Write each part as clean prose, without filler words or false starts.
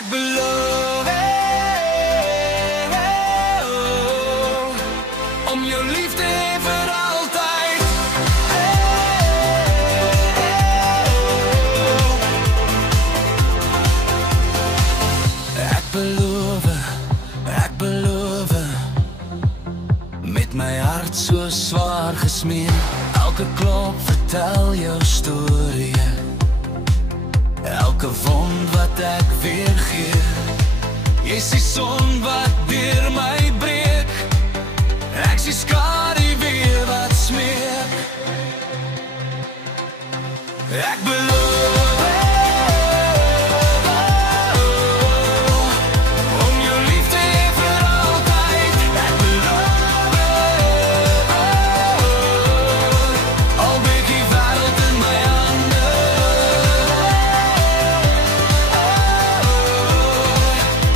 Ek beloof om jou lief te hê vir altyd. Ek beloof, met my hart so swaar gesmeer. Elke klop vertel jou storie, elke wond wat ek weer gee. Jy is die son wat deur my breek, ek sien skadu weer wat smeek. Ek beloof om jou lief te hê vir altyd. Ek beloof, al breek die wêreld in my hande.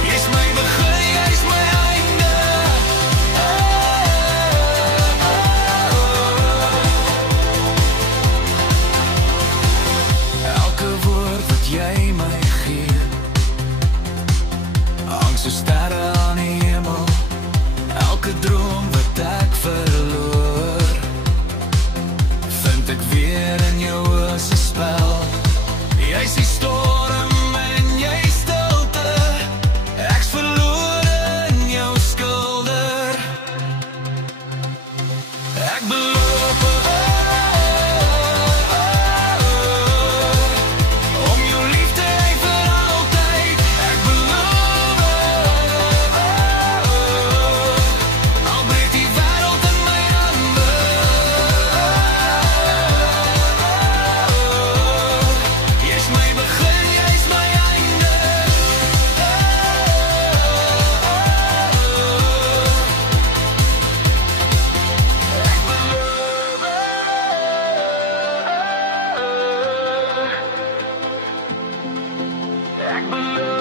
Jy's my begin, jy's my einde. Elke woord wat jy my gee, hang so sterre aan die hemel. Elke droom wat ek verloor, vind ek weer in jou oë se spel. Jy's die storm en jy stilte, ek's verlore in jou skilder. Ek beloof om jou lief te hê vir altyd. Ek beloof, al breek die wêreld in my hande. Jy's my begin, jy's my einde. Ek beloof